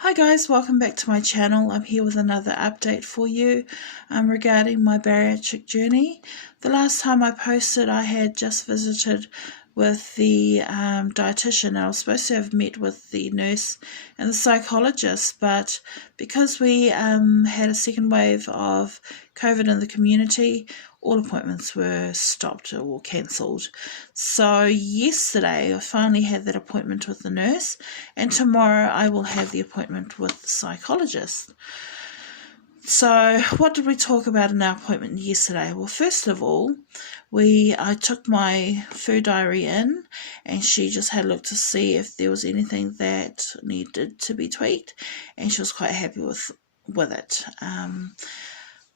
Hi guys, welcome back to my channel. I'm here with another update for you regarding my bariatric journey. The last time I posted, I had just visited with the dietitian, and I was supposed to have met with the nurse and the psychologist, but because we had a second wave of COVID in the community, all appointments were stopped or cancelled. So yesterday I finally had that appointment with the nurse, and tomorrow I will have the appointment with the psychologist. So what did we talk about in our appointment yesterday? Well, first of all, I took my food diary in, and she just had a look to see if there was anything that needed to be tweaked, and she was quite happy with it.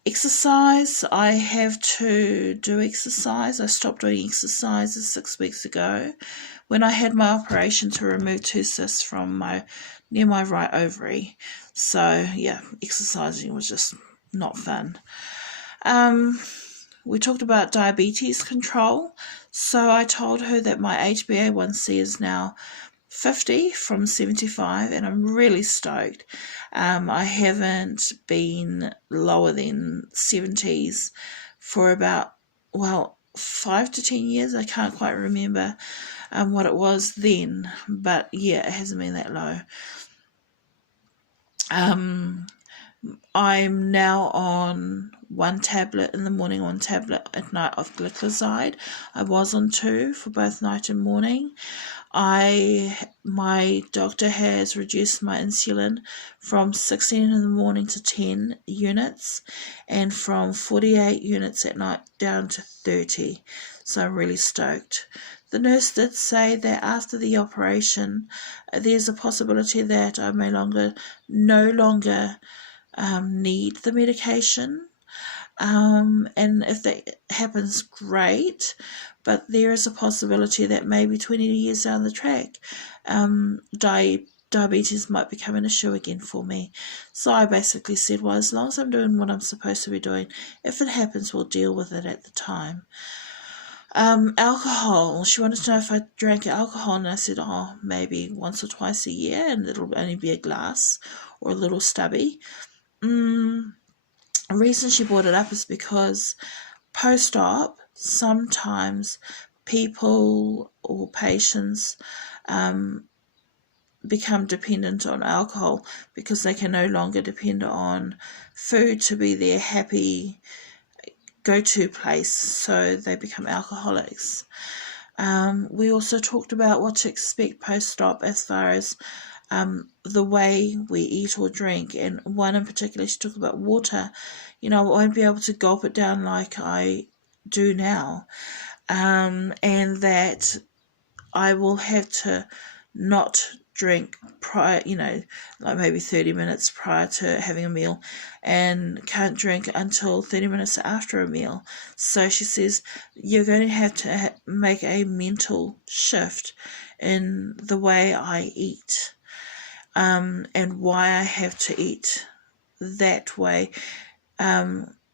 Exercise, I have to do exercise. I stopped doing exercises 6 weeks ago when I had my operation to remove 2 cysts from near my right ovary. So yeah, exercising was just not fun. We talked about diabetes control. So I told her that my HbA1c is now 50 from 75, and I'm really stoked. I haven't been lower than 70s for about, 5 to 10 years. I can't quite remember what it was then, but yeah, it hasn't been that low. I'm now on 1 tablet in the morning, 1 tablet at night of glycoside. I was on 2 for both night and morning. My doctor has reduced my insulin from 16 in the morning to 10 units, and from 48 units at night down to 30. So I'm really stoked. The nurse did say that after the operation, there's a possibility that I no longer need the medication. And if that happens, great, but there is a possibility that maybe 20 years down the track, diabetes might become an issue again for me. So I basically said, well, as long as I'm doing what I'm supposed to be doing, if it happens, we'll deal with it at the time. Alcohol, she wanted to know if I drank alcohol, and I said, maybe once or twice a year, and it'll only be a glass or a little stubby. The reason she brought it up is because post-op, sometimes people or patients become dependent on alcohol because they can no longer depend on food to be their happy go-to place, so they become alcoholics. We also talked about what to expect post-op as far as the way we eat or drink, and one in particular, she talked about water. I won't be able to gulp it down like I do now, and that I will have to not drink prior, like maybe 30 minutes prior to having a meal, and can't drink until 30 minutes after a meal. So she says you're going to have to make a mental shift in the way I eat, and why I have to eat that way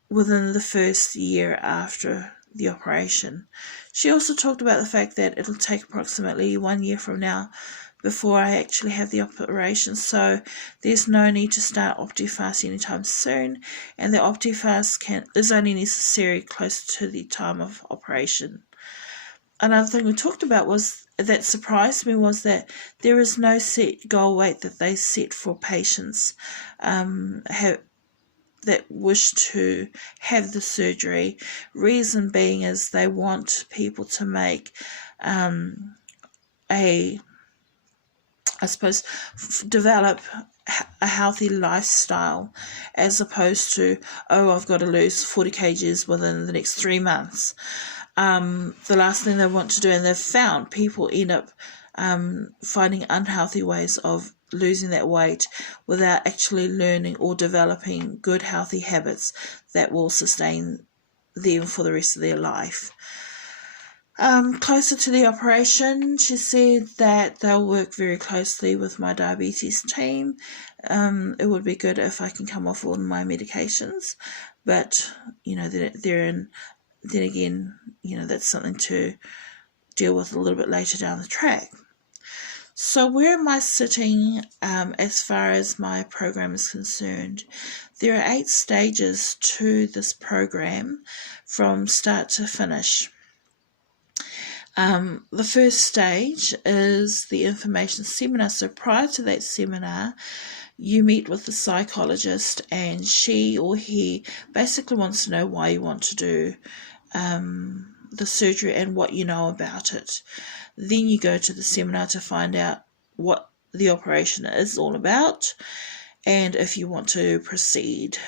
within the first year after the operation. She also talked about the fact that it'll take approximately 1 year from now before I actually have the operation, so there's no need to start OptiFast anytime soon, and the OptiFast is only necessary close to the time of operation. Another thing we talked about that surprised me was that there is no set goal weight that they set for patients that wish to have the surgery. Reason being is they want people to make develop a healthy lifestyle, as opposed to, I've got to lose 40 kgs within the next 3 months. The last thing they want to do, and they've found people end up finding unhealthy ways of losing that weight without actually learning or developing good healthy habits that will sustain them for the rest of their life. Closer to the operation, she said that they'll work very closely with my diabetes team. It would be good if I can come off all my medications, but then again, that's something to deal with a little bit later down the track. So where am I sitting as far as my program is concerned? There are 8 stages to this program from start to finish. The first stage is the information seminar. So prior to that seminar, you meet with the psychologist, and she or he basically wants to know why you want to do the surgery and what you know about it. Then you go to the seminar to find out what the operation is all about, and if you want to proceed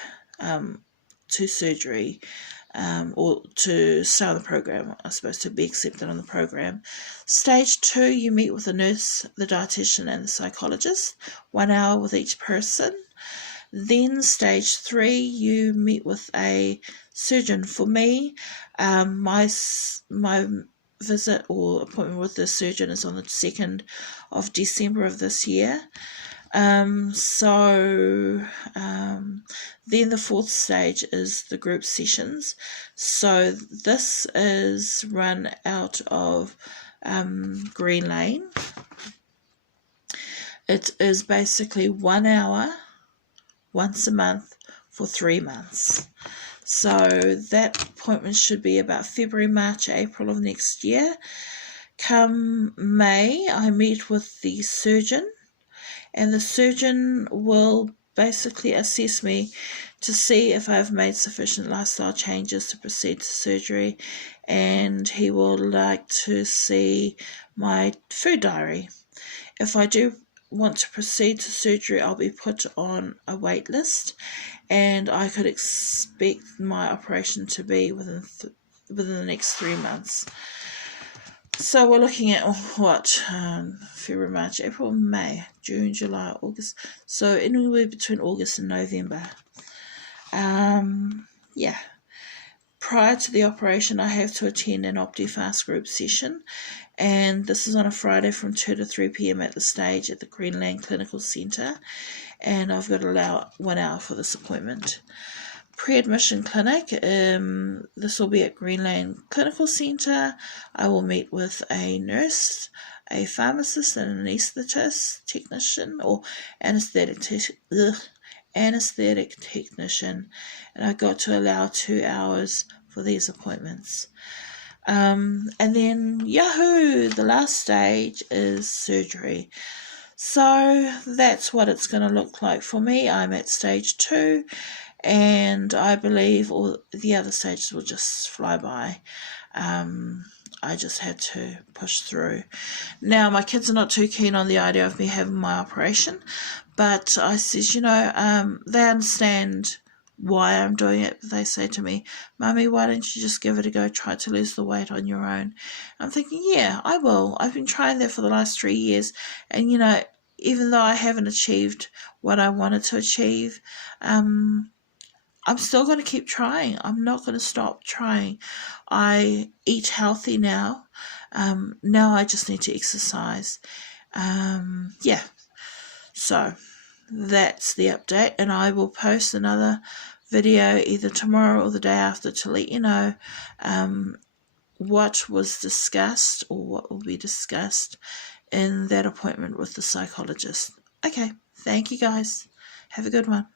to surgery or to start on the program, I suppose, to be accepted on the program. Stage 2, you meet with the nurse, the dietitian, and the psychologist, 1 hour with each person. Then stage 3, you meet with a surgeon. For me, my visit or appointment with the surgeon is on the 2nd of December of this year. Then the 4th stage is the group sessions. So this is run out of Green Lane. It is basically 1 hour once a month for 3 months. So that appointment should be about February, March, April of next year. Come May, I meet with the surgeon, and the surgeon will basically assess me to see if I've made sufficient lifestyle changes to proceed to surgery, and he will like to see my food diary. If I do want to proceed to surgery, I'll be put on a wait list, and I could expect my operation to be within the next 3 months. So we're looking at February, March, April, May, June, July, August. So anywhere between August and November. Prior to the operation, I have to attend an OptiFast group session, and this is on a Friday from 2 to 3 p.m. at the stage at the Greenland Clinical Centre, and I've got to allow 1 hour for this appointment. Pre-admission clinic, this will be at Greenland Clinical Centre. I will meet with a nurse, a pharmacist, and an anaesthetist technician or anaesthetic technician, and I got to allow 2 hours for these appointments. And then yahoo, the last stage is surgery. So that's what it's going to look like for me. I'm at stage 2, and I believe all the other stages will just fly by. I just had to push through. Now, my kids are not too keen on the idea of me having my operation, but I says, they understand why I'm doing it. They say to me, "Mummy, why don't you just give it a go, try to lose the weight on your own?" I'm thinking, yeah, I will. I've been trying that for the last 3 years, and even though I haven't achieved what I wanted to achieve, I'm still going to keep trying. I'm not going to stop trying. I eat healthy now. Now I just need to exercise. So that's the update, and I will post another video either tomorrow or the day after to let you know what was discussed or what will be discussed in that appointment with the psychologist. Okay, thank you guys. Have a good one.